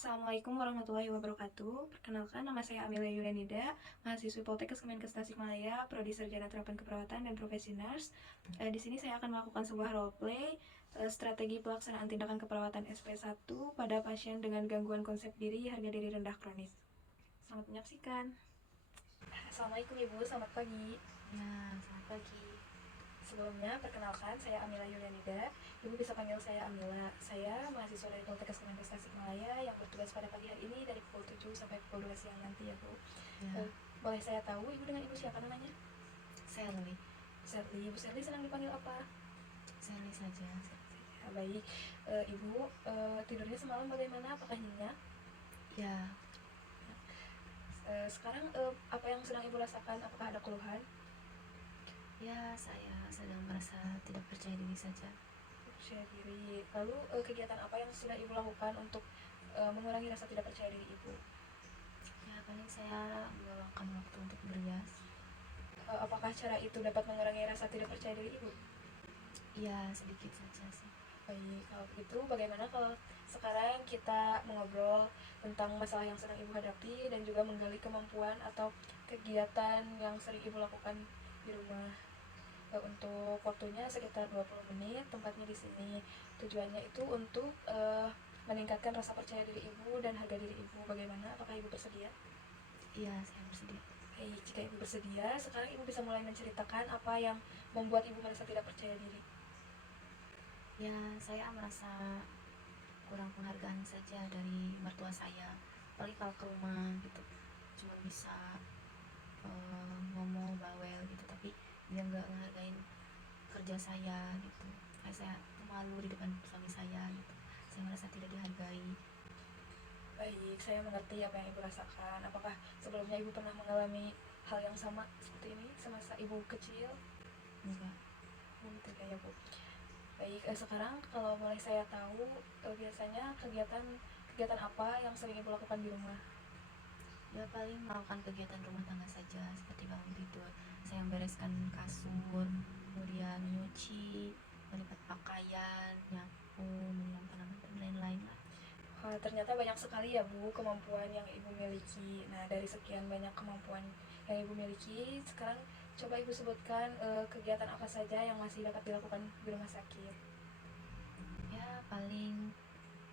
Assalamualaikum warahmatullahi wabarakatuh. Perkenalkan, nama saya Amelia Yulianida, mahasiswi Poltekkes Kemenkes Tasikmalaya, Prodi Sarjana Terapan Keperawatan dan Profesi Nurse. Di sini saya akan melakukan sebuah roleplay strategi pelaksanaan tindakan keperawatan SP1 pada pasien dengan gangguan konsep diri, harga diri rendah kronis. Selamat menyaksikan. Assalamualaikum Ibu, selamat pagi. Ya, selamat pagi. Sebelumnya, perkenalkan, saya Amila Yulianida. Ibu bisa panggil saya Amila. Saya mahasiswa dari Poltekkes Kemenkes Tasikmalaya yang bertugas pada pagi hari ini dari pukul 7 sampai pukul 2 siang nanti ya Bu. Ya, Boleh saya tahu Ibu dengan Ibu siapa namanya? Sally. Sherly. Ibu Sherly senang dipanggil apa? Sally saja. Ya, baik. Ibu tidurnya semalam bagaimana? Apakah nyenyak? Ya, Sekarang apa yang sedang Ibu rasakan? Apakah ada keluhan? ya saya sedang merasa tidak percaya diri saja. Percaya diri. Lalu kegiatan apa yang sudah Ibu lakukan untuk mengurangi rasa tidak percaya diri Ibu? Ya, paling saya meluangkan waktu untuk berias. Apakah cara itu dapat mengurangi rasa tidak percaya diri Ibu? Ya, sedikit saja sih. Baik, kalau begitu bagaimana kalau sekarang kita mengobrol tentang masalah yang sedang Ibu hadapi dan juga menggali kemampuan atau kegiatan yang sering Ibu lakukan di rumah. Untuk waktunya sekitar 20 menit, tempatnya di sini. Tujuannya itu untuk meningkatkan rasa percaya diri Ibu dan harga diri Ibu. Bagaimana? Apakah Ibu bersedia? Iya, saya bersedia. Baik, jika Ibu bersedia, sekarang Ibu bisa mulai menceritakan apa yang membuat Ibu merasa tidak percaya diri. Ya, saya merasa kurang penghargaan saja dari mertua saya. Apalagi kalau ke rumah gitu, cuma bisa ngomong bawel gitu, tapi dia nggak menghargain kerja saya gitu. Kayak saya malu di depan suami saya gitu. Saya merasa tidak dihargai. Baik, saya mengerti apa yang Ibu rasakan. Apakah sebelumnya Ibu pernah mengalami hal yang sama seperti ini semasa Ibu kecil? Enggak. Tidak ya Bu. Baik, sekarang kalau boleh saya tahu, biasanya kegiatan apa yang sering Ibu lakukan di rumah? Ya, paling melakukan kegiatan rumah tangga saja seperti bangun tidur, saya membereskan kasur, kemudian nyuci, melipat pakaian, nyapu, menyiram tanaman dan lain-lain lah. Ternyata banyak sekali ya Bu kemampuan yang Ibu miliki. Nah, dari sekian banyak kemampuan yang Ibu miliki, sekarang coba Ibu sebutkan kegiatan apa saja yang masih dapat dilakukan di rumah sakit. Ya, paling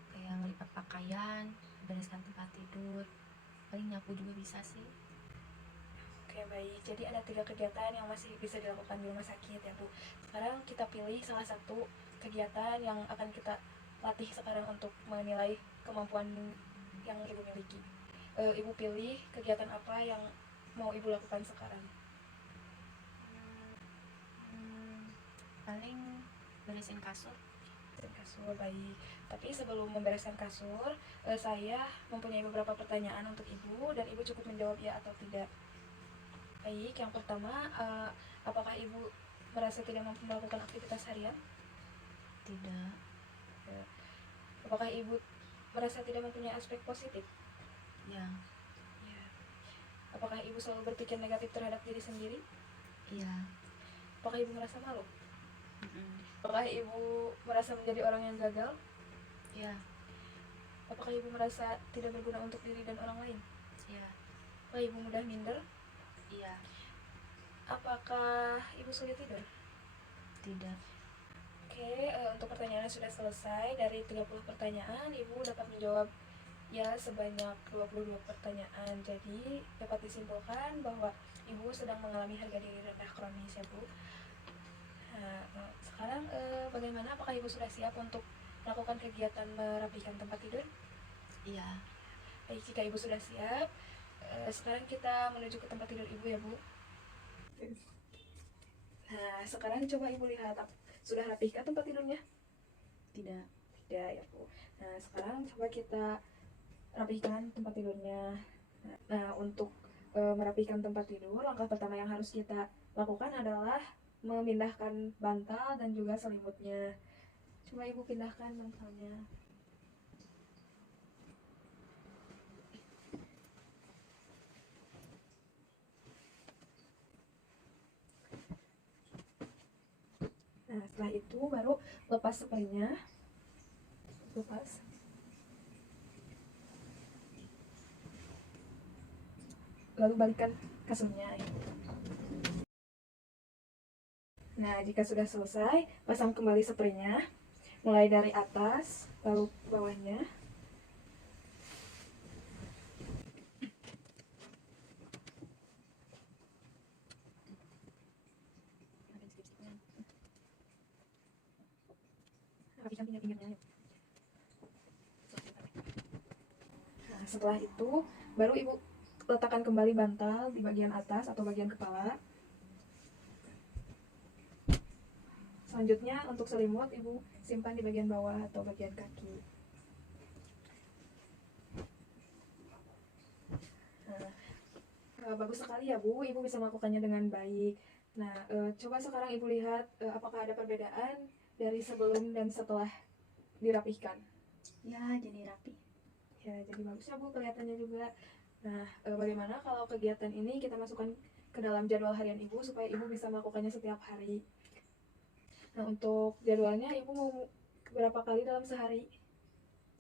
kayak melipat pakaian, bereskan tempat tidur, paling nyapu juga bisa sih. Oke, baik. Jadi ada 3 kegiatan yang masih bisa dilakukan di rumah sakit ya Bu. Sekarang kita pilih salah satu kegiatan yang akan kita latih sekarang untuk menilai kemampuan yang Ibu miliki. Ibu pilih kegiatan apa yang mau Ibu lakukan sekarang? Hmm, paling beresin kasur. Beresin kasur, baik. Tapi sebelum membereskan kasur, saya mempunyai beberapa pertanyaan untuk Ibu dan Ibu cukup menjawab ya atau tidak. Baik, yang pertama, apakah Ibu merasa tidak mampu melakukan aktivitas harian? Tidak. Ya. Apakah Ibu merasa tidak mempunyai aspek positif? Ya. Ya. Apakah Ibu selalu berpikir negatif terhadap diri sendiri? Iya. Apakah Ibu merasa malu? Mm-mm. Apakah Ibu merasa menjadi orang yang gagal? Ya. Apakah Ibu merasa tidak berguna untuk diri dan orang lain? Ya. Apakah Ibu mudah minder? Iya. Apakah Ibu sulit tidur? Tidak. Oke, untuk pertanyaannya sudah selesai. Dari 30 pertanyaan, Ibu dapat menjawab ya sebanyak 22 pertanyaan. Jadi dapat disimpulkan bahwa Ibu sedang mengalami harga diri rendah kronis ya Bu. Nah, sekarang bagaimana? Apakah Ibu sudah siap untuk melakukan kegiatan merapikan tempat tidur? Iya. Baik, jika Ibu sudah siap, sekarang kita menuju ke tempat tidur Ibu ya Bu. Nah, sekarang coba Ibu lihat, sudah rapihkah tempat tidurnya? Tidak. Tidak ya Bu. Nah, sekarang coba kita rapihkan tempat tidurnya. Nah, untuk merapikan tempat tidur, langkah pertama yang harus kita lakukan adalah memindahkan bantal dan juga selimutnya. Coba Ibu pindahkan bantalnya. Nah, setelah itu baru lepas spraynya. Lepas. lalu balikan kasurnya. Nah, jika sudah selesai, pasang kembali spraynya, mulai dari atas, lalu bawahnya. Rapikan pinggir-pinggirnya. Nah, setelah itu, baru ibu letakkan kembali bantal di bagian atas atau bagian kepala. Selanjutnya untuk selimut ibu simpan di bagian bawah atau bagian kaki. Nah, bagus sekali ya Bu, ibu bisa melakukannya dengan baik. Nah, coba sekarang ibu lihat apakah ada perbedaan dari sebelum dan setelah dirapihkan. Ya, jadi rapi. Ya, jadi bagus ya Bu kelihatannya juga. Nah, bagaimana kalau kegiatan ini kita masukkan ke dalam jadwal harian ibu supaya ibu bisa melakukannya setiap hari. Nah, untuk jadwalnya ibu mau berapa kali dalam sehari?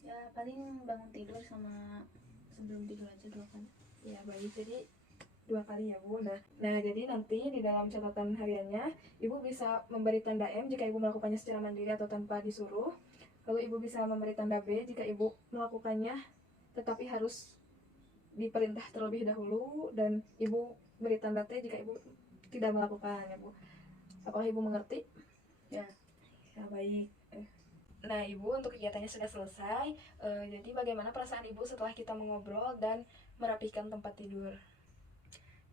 Ya, paling bangun tidur sama sebelum tidur aja 2 kali. Ya, baik. Jadi 2 kali ya Bu. Nah, jadi nanti di dalam catatan hariannya ibu bisa memberi tanda M jika ibu melakukannya secara mandiri atau tanpa disuruh. Lalu ibu bisa memberi tanda B jika ibu melakukannya tetapi harus diperintah terlebih dahulu, dan ibu beri tanda T jika ibu tidak melakukan ya Bu. Apakah ibu mengerti? Ya. Ya, baik. Nah, ibu untuk kegiatannya sudah selesai. Jadi bagaimana perasaan ibu setelah kita mengobrol dan merapikan tempat tidur?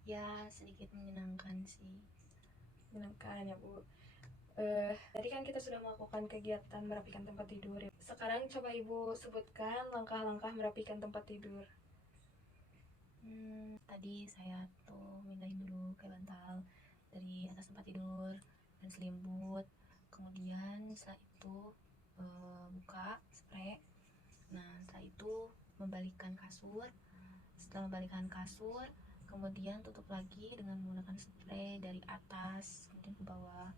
Ya, sedikit menyenangkan sih. Menyenangkan ya Bu. Tadi kan kita sudah melakukan kegiatan merapikan tempat tidur. Sekarang coba ibu sebutkan langkah-langkah merapikan tempat tidur. Tadi saya tuh mindahin dulu kayak bantal dari atas tempat tidur dan selimut. Kemudian setelah itu buka spray. Nah, setelah itu membalikkan kasur. Setelah membalikkan kasur, kemudian tutup lagi dengan menggunakan spray dari atas kemudian ke bawah.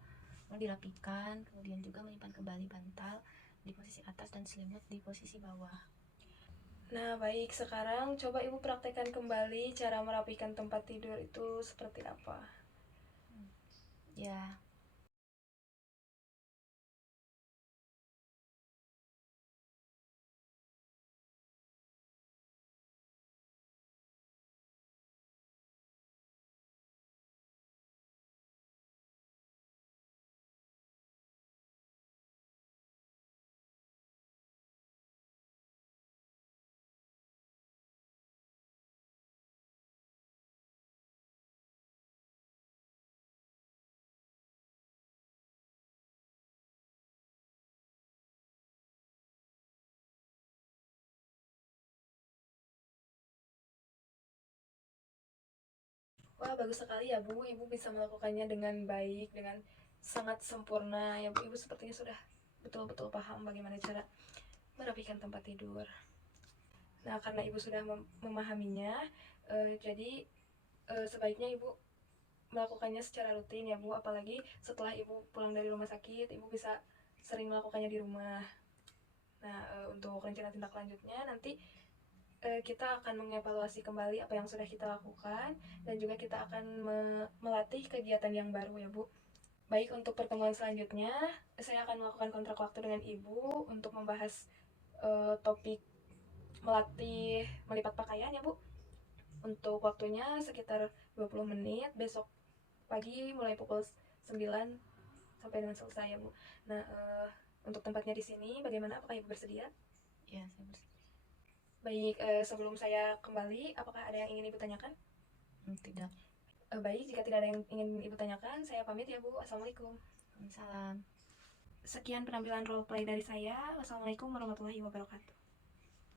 Kemudian dirapikan, kemudian juga menyimpan kembali bantal di posisi atas dan selimut di posisi bawah. Nah, baik. Sekarang coba ibu praktekkan kembali cara merapikan tempat tidur itu seperti apa. Ya, Wah, bagus sekali ya Bu. Ibu bisa melakukannya dengan baik, dengan sangat sempurna ya Bu. Ibu sepertinya sudah betul-betul paham bagaimana cara merapikan tempat tidur. Nah, karena ibu sudah memahaminya, jadi sebaiknya ibu melakukannya secara rutin ya Bu. Apalagi setelah ibu pulang dari rumah sakit, ibu bisa sering melakukannya di rumah. Nah, untuk rencana tindak lanjutnya nanti kita akan mengevaluasi kembali apa yang sudah kita lakukan, dan juga kita akan melatih kegiatan yang baru ya Bu. Baik, untuk pertemuan selanjutnya saya akan melakukan kontrak waktu dengan ibu untuk membahas topik melatih melipat pakaian ya Bu. Untuk waktunya sekitar 20 menit besok pagi mulai pukul 9 sampai dengan selesai ya Bu. Nah, untuk tempatnya di sini bagaimana, apakah ibu bersedia? ya saya bersedia. Baik, sebelum saya kembali, apakah ada yang ingin ibu tanyakan? Tidak. Baik, jika tidak ada yang ingin ibu tanyakan, saya pamit ya Bu. Assalamualaikum. Salam. Sekian penampilan roleplay dari saya. Wassalamualaikum warahmatullahi wabarakatuh.